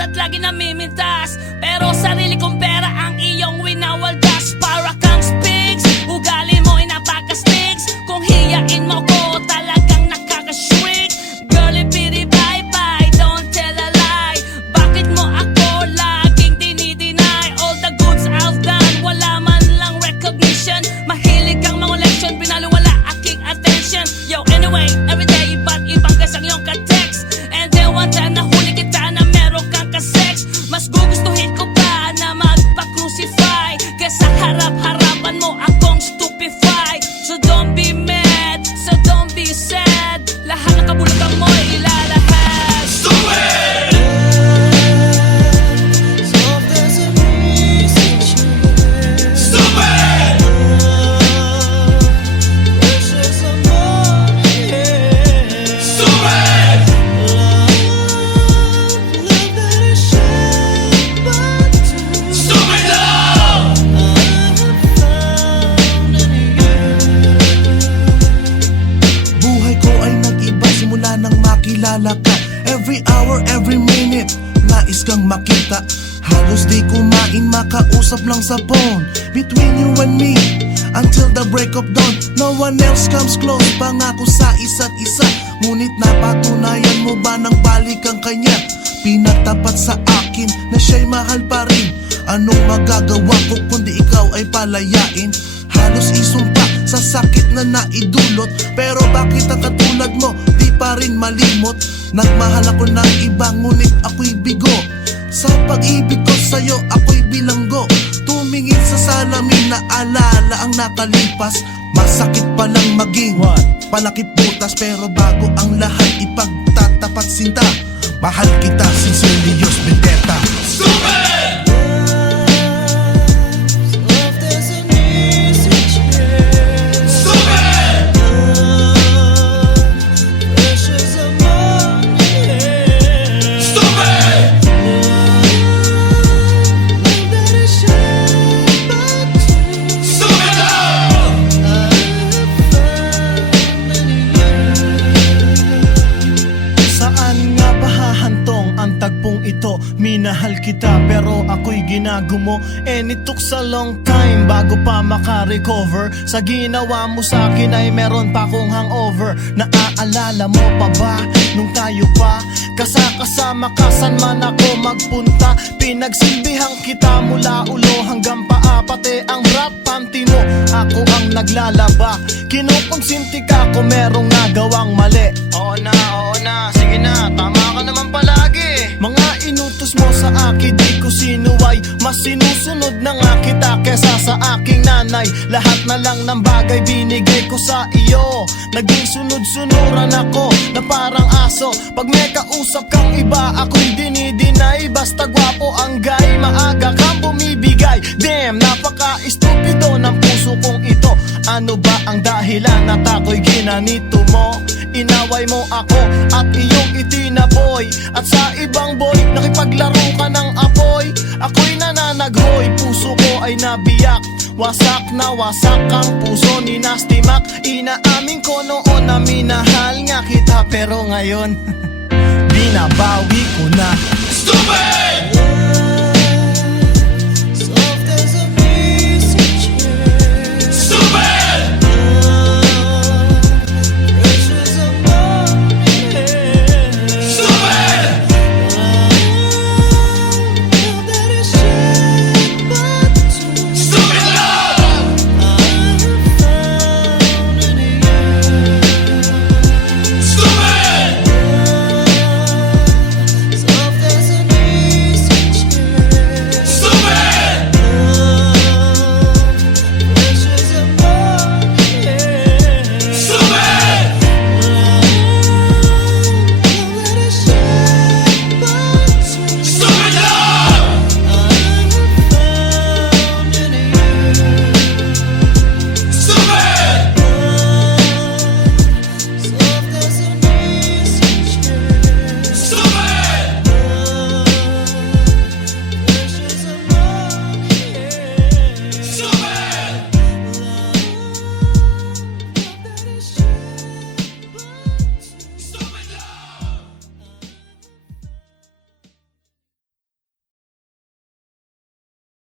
at lagi namimintas, pero sarili kong pera ang iyong winawaldas. Para kang Spigs, ugali mo ay napaka-Spigs. Kung hiyain mo ko, talagang nakaka-shrink. Girlie, pity, bye-bye, don't tell a lie. Bakit mo ako laging dinideny? All the goods I've done, wala man lang recognition. Mahilig kang mga leksyon, pinaliwala aking attention. Yo, anyway, everyday, iba't ibang gas ang iyong ka-text. And then one time nahuli kita na meron kang ka-sex. Mas gugustuhin ko pa na magpa-crucify kesa harap-harapan mo akong stupefy. So don't be mad, so don't be sad. Lahat ng kabulutan mo ilalahad. Stupid! Stupid! Stupid! Stupid love! Buhay ko ay nag-iba simula nang makilala ka. Every hour, every minute, nais kang makita. Halos di kumain, makausap lang sa phone. Between you and me, until the break of dawn. No one else comes close, pangako sa isa't isa. Ngunit napatunayan mo ba nang balik ang kanya? Pinatapat sa akin na siya'y mahal pa rin. Anong magagawa ko kundi ikaw ay palayain? Halos isumpa sa sakit na naidulot, pero bakit ang katulad mo di pa rin malimot? Nagmahal ako ng iba ngunit ako'y bigo. Sa pag-ibig ko sa'yo ako'y bilanggo. Tumingin sa salamin na alala ang nakalipas. Masakit palang maging palakip butas, pero bago ang lahat ipagtatapat sinta. Mahal kita, sincerely yours, Vendetta. Stupid! Ito, minahal kita pero ako'y ginagumo. And it took a long time bago pa maka-recover. Sa ginawa mo sa akin ay meron pa akong hangover. Naaalala mo pa ba nung tayo pa kasama ka saan man ako magpunta? Pinagsilbihan kita mula ulo hanggang paa, pati ang rap panty mo ako ang naglalaba. Kinukonsinti ka kung merong nagawang mali. Oo na, sige na, tama ka naman palagi. Mga inutos mo sa akin di ko sinuway. Mas sinusunod na nga kita kesa sa aking nanay. Lahat na lang ng bagay binigay ko sa iyo. Naging sunod-sunuran ako na parang aso. Pag may kausap kang iba ako'y dinidinay. Basta gwapo ang guy, maaga kang bumibigay. Damn, napaka-estupido ng puso kong ito. Ano ba ang dahilan at ako'y ginanito mo? Inaway mo ako at iyong itinaboy. At sa ibang boy, nakipaglaro ka ng apoy. Ako'y nananaghoy, puso ko ay nabiyak. Wasak na wasak ang puso ni Nasty Mac. Inaamin ko noon na minahal nga kita, pero ngayon binabawi ko na. Stupid!